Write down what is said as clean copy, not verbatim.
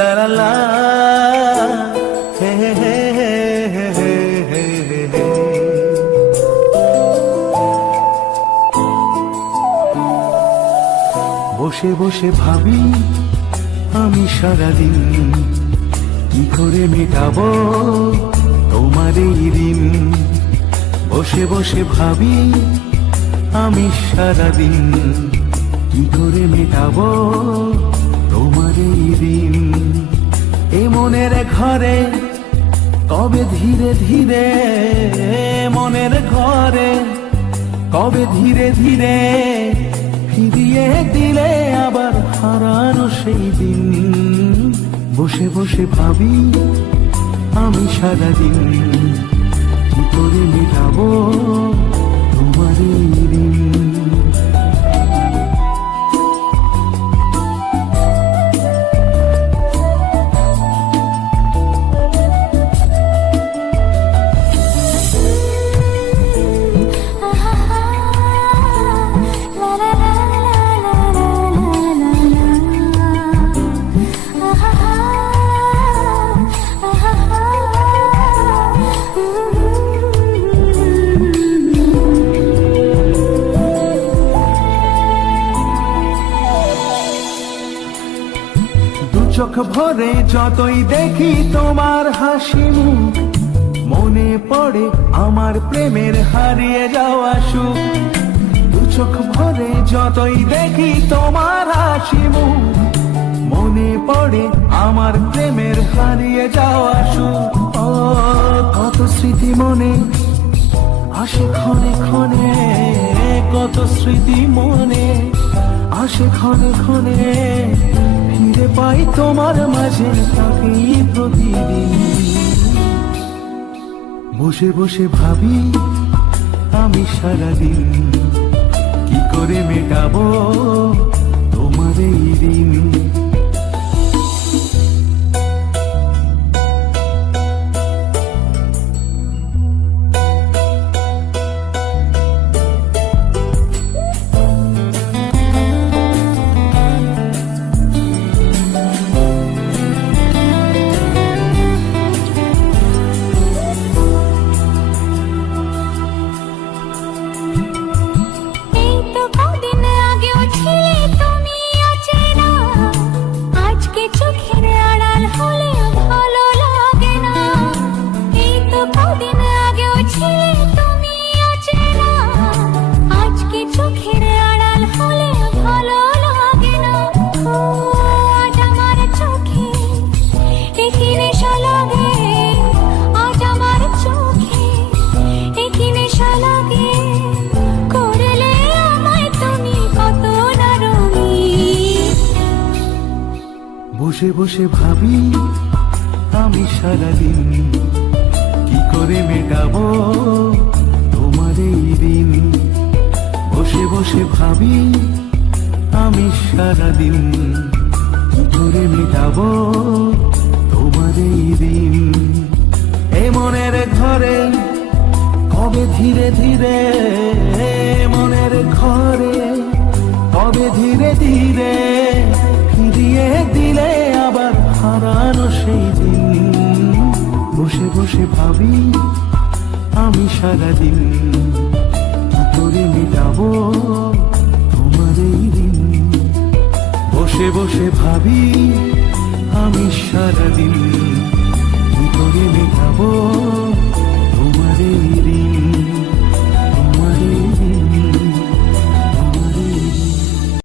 লা লা লা, হে হে হে হে হে হে হে হে। বসে বসে ভাবি আমি সারাদিন কি করে মেটাবো তোমার এই দিন। বসে বসে ভাবি আমি সারাদিন কি করে মেটাবো তোমার এই দিন। এ মনের ঘরে কবে ধীরে ধীরে, মনের ঘরে কবে ধীরে ধীরে ফিরিয়ে দিলে আবার হারানো সেই দিন। বসে বসে ভাবি আমি সারাদিন কি করে মেটাবো তোমার এই দিন। চোখ ভরে যতই দেখি তোমার হাসি মুখ, মনে পড়ে আমার প্রেমের হারিয়ে যাওয়া সুখ। দু চোখ ভরে যতই দেখি তোমার হাসি মুখ, মনে পড়ে আমার প্রেমের হারিয়ে যাওয়া সুখ। ও কত স্মৃতি মনে আসে ক্ষণে ক্ষণে, কত স্মৃতি মনে আসে ক্ষণে ক্ষণে, ফিরে পাই তোমার মাঝে তাকে প্রতিদিন। বসে বসে ভাবি আমি সারাদিন কি করে মেটাবো তোমার এই দিন। বসে বসে ভাবি আমি সারাদিন কি করে মেটাবো তোমার এই দিন। বসে বসে ভাবি আমি সারাদিন কি করে মেটাবো তোমার এই দিন। এ মনের ঘরে কবে ধীরে ধীরে, মনের ঘরে কবে ধীরে ধীরে ফিরিয়ে দিলে আবার হারানো সেই দিন। বসে বসে ভাবি আমি সারাদিন কি করে মেটাবো তোমার এই দিন। বসে বসে ভাবি আমি সারাদিন